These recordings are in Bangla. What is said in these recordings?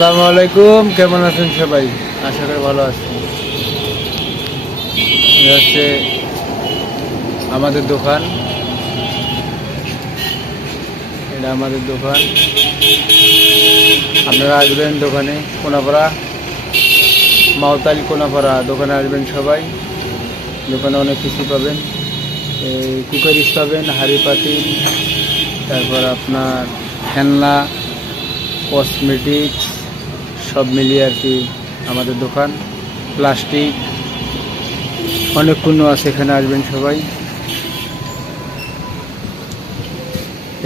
আসসালামু আলাইকুম, কেমন আছেন সবাই? আশা করি ভালো আছেন। এটা হচ্ছে আমাদের দোকান, এটা আমাদের দোকান। আপনারা আসবেন দোকানে, কোনাপাড়া মাওতালি কোনাপাড়া দোকানে আসবেন সবাই। দোকানে অনেক কিছু পাবেন, এই কুকারিস পাবেন, হাঁড়ি পাতিল, তারপর আপনার খেলনা, কসমেটিক্স সব মিলিয়ে আর কি আমাদের দোকান। প্লাস্টিক অনেক পণ্য আছে, এখানে আসবেন সবাই।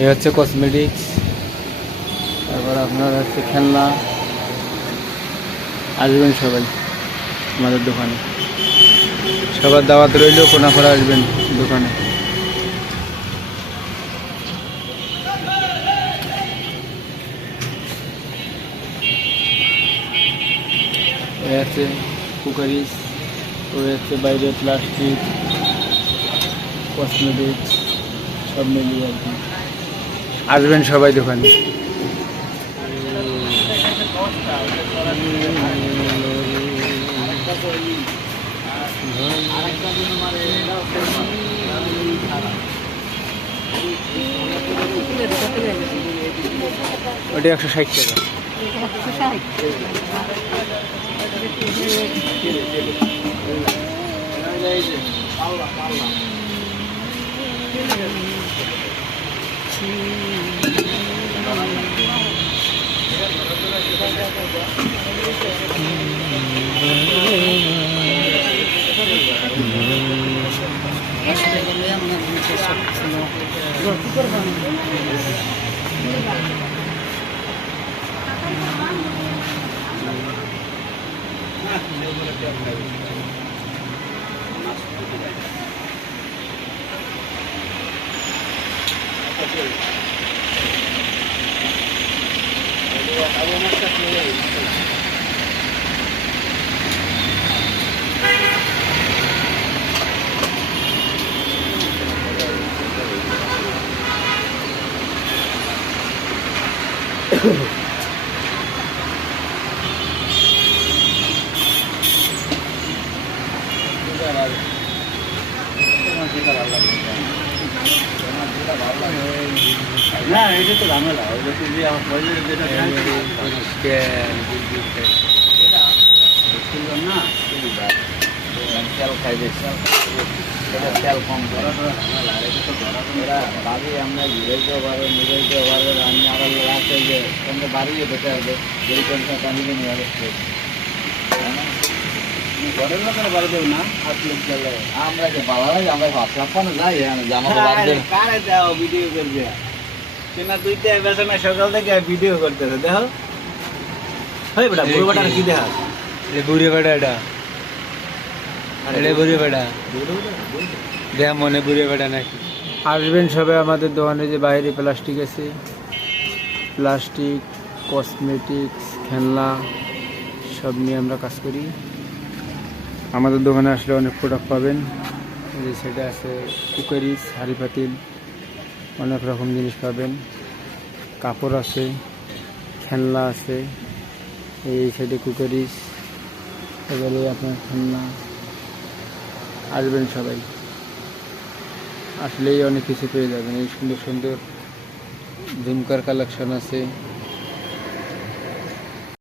এই হচ্ছে কসমেটিক্স, তারপর আপনার হচ্ছে খেলনা। আসবেন সবাই আমাদের দোকানে, সবার দাওয়াত রইল, কোনাপাড়া আসবেন দোকানে। এই হচ্ছে কুকারিস, ওই হচ্ছে বাইরে প্লাস্টিক, কসমেটিক্স সব মিলিয়ে আর কি। আসবেন সবাই দোকানে। ওটা 160 টাকা। না, এটা তো ঝামেলা। তেল খাইবে, তেল কম বাড়ি আমরা ঘুরাইতেও পারবে, মিলাইতেও পারবে। আমি আবার রাখতে যে তোমরা বাড়িয়ে যেতে হবে, যেরকম কামিয়ে নিয়ে আসছে ঘরের লোকের বাড়ি দেব না। আমরা যে বাবারাই আমরা ভাবলাম না যাই কারে দেওয়া ভিডিও করবে কিনা, দুইটা বেছে না সকাল থেকে ভিডিও করতেছে। দেখো হয় বেটা, বুড়ো বেটার কি দেখা বুড়ি বেটা, এটা বুড়ি বেটা দেখ মনে বুড়ি বেটা নাকি। আসবেন সবাই আমাদের দোকানে, যে বাইরে প্লাস্টিক আছে, প্লাস্টিক, কসমেটিক্স, খেলনা সব নিয়ে আমরা কাজ করি। আমাদের দোকানে আসলে অনেক প্রোডাক্ট পাবেন। যে সেটা আছে কুকারিস, হাঁড়ি পাতিল, অনেক রকম জিনিস পাবেন। কাপড় আছে, খেলনা আছে। এই সাইডে কুকারিস, এবারে আপনার খেলনা। আসবেন সবাই, আসলেই অনেক কিছু পেয়ে যাবেন। এই সুন্দর সুন্দর ঝুমকার কালেকশন আছে।